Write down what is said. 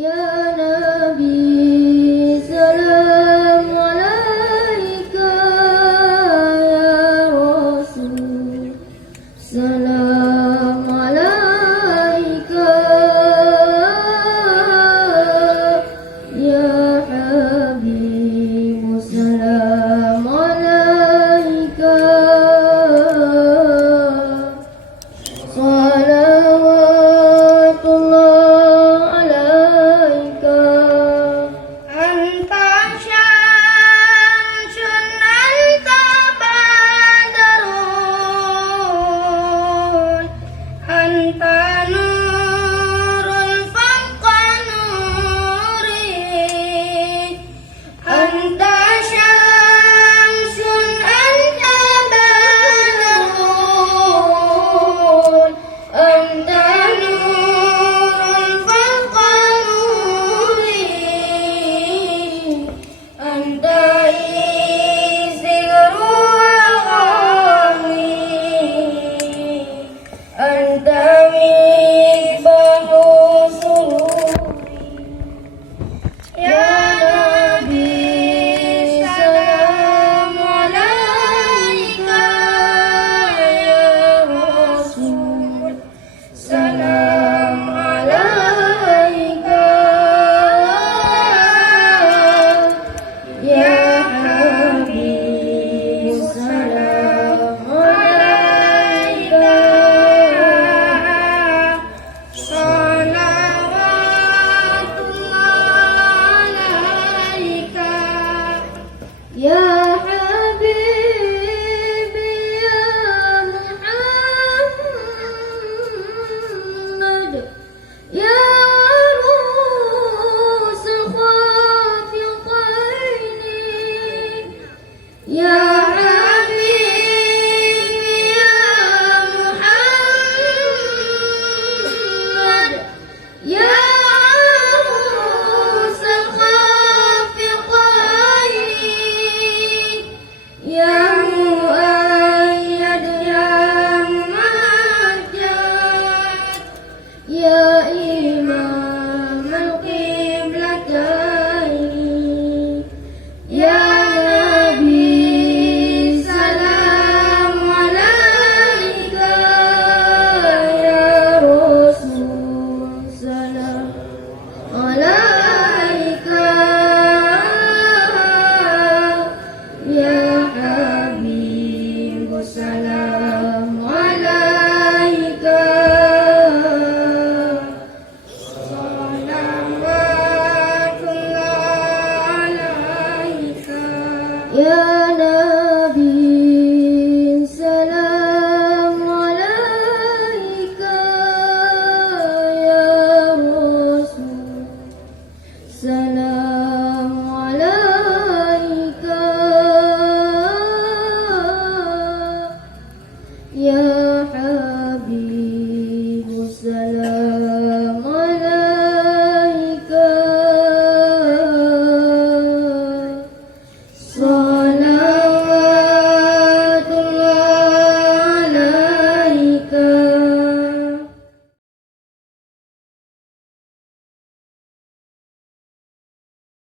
Ya Nabi, salam alaika. Ya Rasul, salam alaika. Ya Habib, salam alaika. Ya Habibi ya Muhammad, ya Arus khafiqaini. Ya Habibi ya Muhammad, ya Ya Imam al-Qiblataini. Ya Nabi, salam alaika. Ya Rasul, salam alaika. Ya Habib, salam alaika. Ya Nabi, salam alaika. Ya Rasul, salam alaika. Ya